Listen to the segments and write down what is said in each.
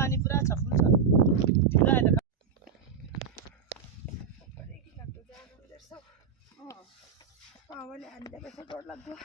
पानी पुरा छ फुल छ ढिलो आएर पावरले हान्दै रहेछ डर लाग्दो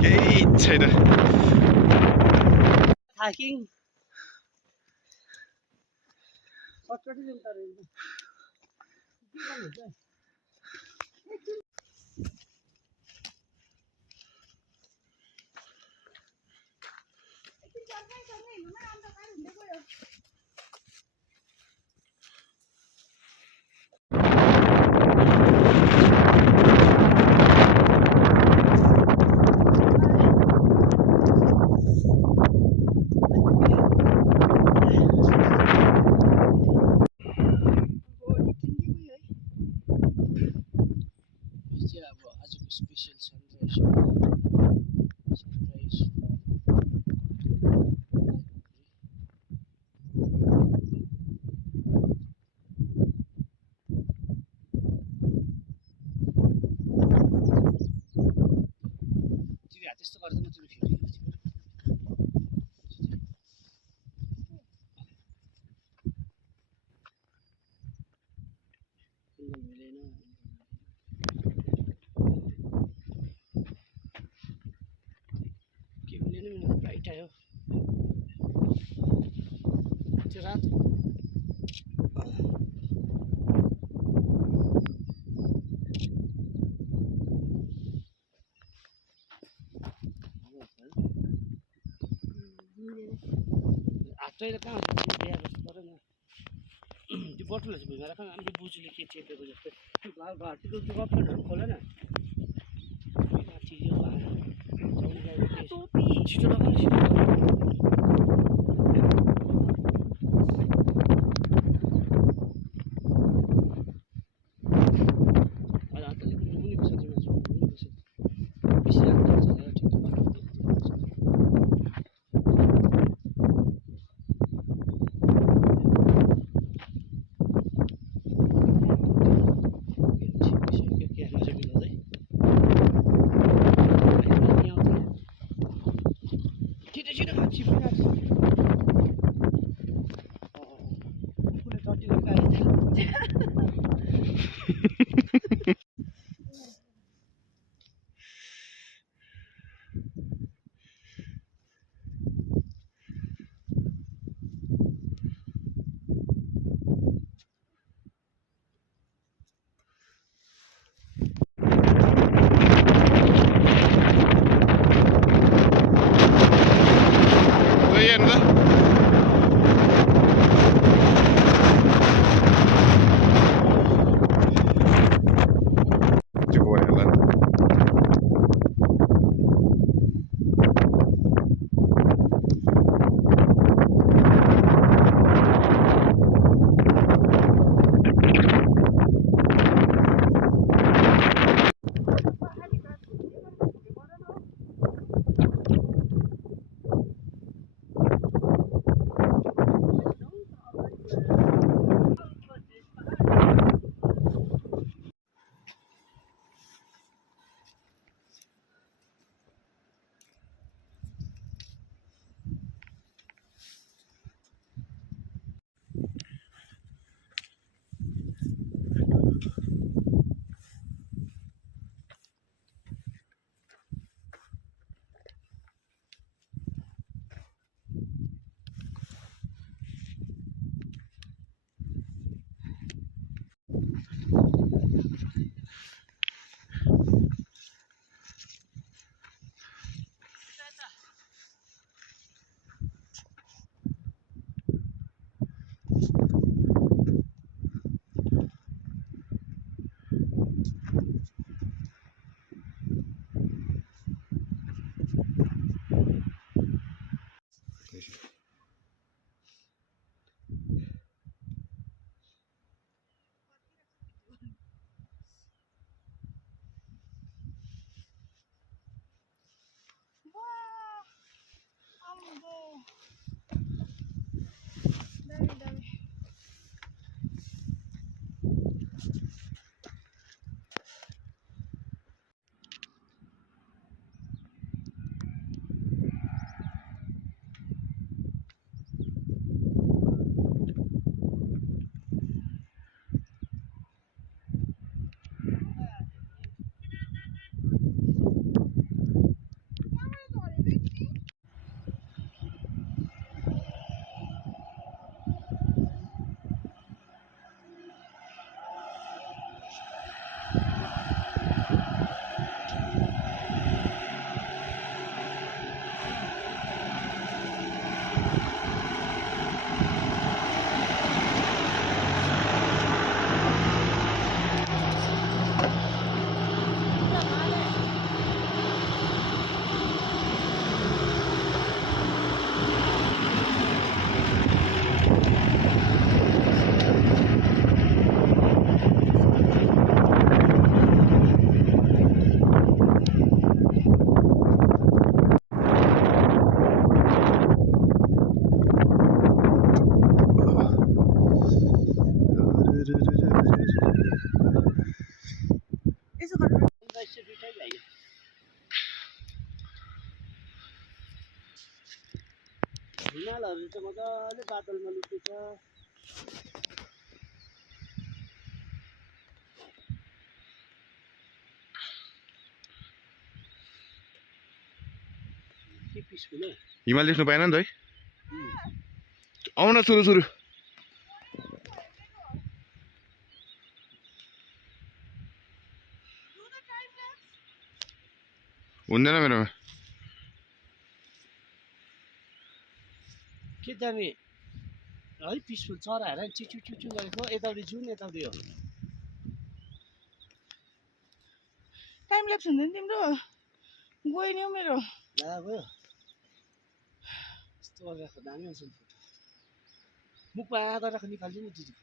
केही छैन हाइकिङ सर्टकटै जाउँ तर आजको स्पेशल सनराइज तिमी त्यस्तो गर्दैन तिमी फेरि राइट आयो त्यो रातो हातैले कहाँ बिहा गर्छु गर न त्यो बटुलहरू चाहिँ भुइँमा राख न अनि त्यो बुझीले के चेपेको जस्तो त्यो घरतिरको त्यो गप्परहरू खोल न छिटो लगाउनु छिटो छ मजाले बादलमा लुकेछ के पिसफुल हो हिमाल देख्नु पाएन नि त है आउन सुरु सुरु हुँदैन मेरोमा के दामी है पिसफुल चराहरू चिचु चिचु गरेको यताउति जुन यताउति हो टाइम ल्याप्स हुँदैन तिम्रो गयो नि हौ मेरो ला गयो यस्तो गरेर दामी आउँछ नि फोटो मुखमा आधा राख निकाल्छु नि दिदी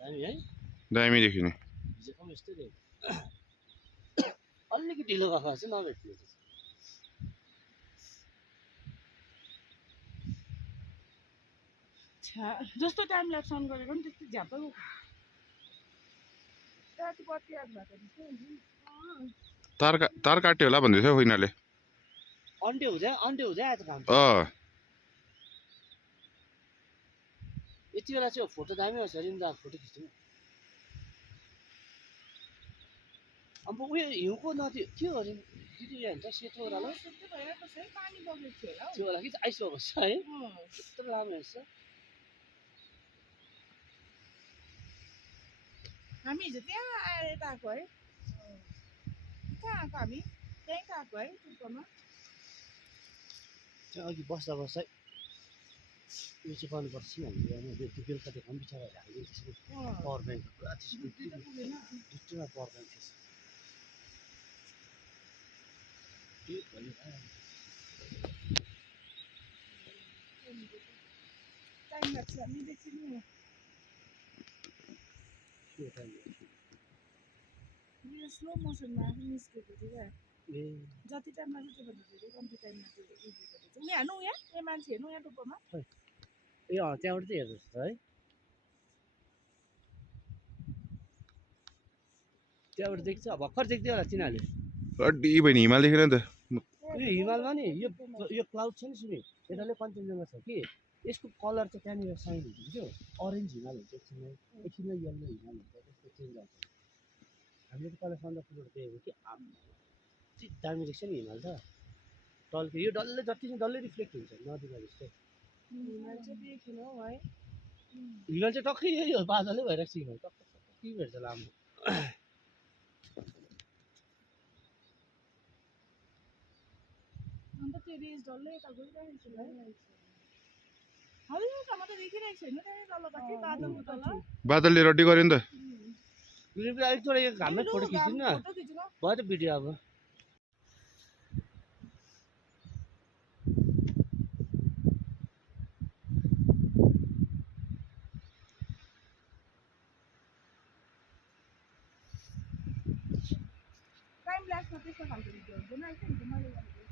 दामी है दामी देखिने हिजोको पनि यस्तै थियो अलिकति ढिलो गएको चाहिँ नभेट्ने जस्तो टाइम ल्याप्स अन गरेको नि त्यस्तो झ्याप्पै राति बत्ती याद भएको तार काट्यो होला भन्दै थियो यिनीहरूले अन्डे हुँदै आज काम यति बेला चाहिँ फोटो दामी आउँछ रिमदार फोटो खिच्नु अब उयो हिउँको नदी के हो अरे दिदी भन्छ सेतो ओह्रालो पानी बगेको थियो होला त्यो होला कि आइस बस्छ है यस्तो राम्रो रहेछ हामी हिजो त्यहाँ आएर यता आएको है कहाँ आएको हामी त्यहीँ त आएको है टुप्पोमा त्यहाँ अघि बस्दा बस्दै उयो चाहिँ गर्नुपर्छ नि हामीले त्यो बेलुका देखाउँ पनि बिचरा हालिदिन्छ पावर ब्याङ्क पुरा दुईवटा पावर ब्याङ्क थिएछ टाइम लाग्छ हामी देखिनु यो स्लो मोसनमा निस्केको थियो क्या जति टाइम लाग्छ त्योभन्दा धेरै कम्ती टाइममा त्यो उभिएको थियो उहाँ हेर्नु यहाँ मान्छे हेर्नु यहाँ टुप्पोमा ए त्यहाँबाट चाहिँ हेर्नुहोस् है त्यहाँबाट देख्छ भर्खर देख्दै होला तिनीहरूले अड्डी भयो नि हिमाल देखेन नि त यो हिमालमा नि यो क्लाउड छ नि सुनि यताले कञ्चनजङ्घा छ कि यसको कलर चाहिँ त्यहाँनिर साइन हुन्छ क्या अरेन्ज हिमाल हुन्छ एकछिनमा येल्लो हिमाल हुन्छ त्यस्तो चेन्ज आउँछ हामीले त पहिला सन्दकपुरबाट देखेको कि यति दामी देख्छ नि हिमाल त टल्के यो डल्लै जति चाहिँ डल्लै रिफ्लेक्ट हुन्छ नदीमा जस्तै हिमाल चाहिँ देखेन हौ है हिमाल चाहिँ टक्कै यही हो बादलै भइरहेको छ हिमाल टक्कै भेट्छ लामो अन्त त्यो रेस डल्लै यता गइरहेको छ हल्का मात्रै देखिरहेको छैन त्यहाँनिर तलपट्टि बादलको तल बादलले रड्डी गर्यो नि त एकचोटि यो घाममै फोटो खिच्नु न भयो त भिडियो अब टाइम लाग्छ त्यस्तो खालको भिडियो हुँदैन रहेछ नि मैले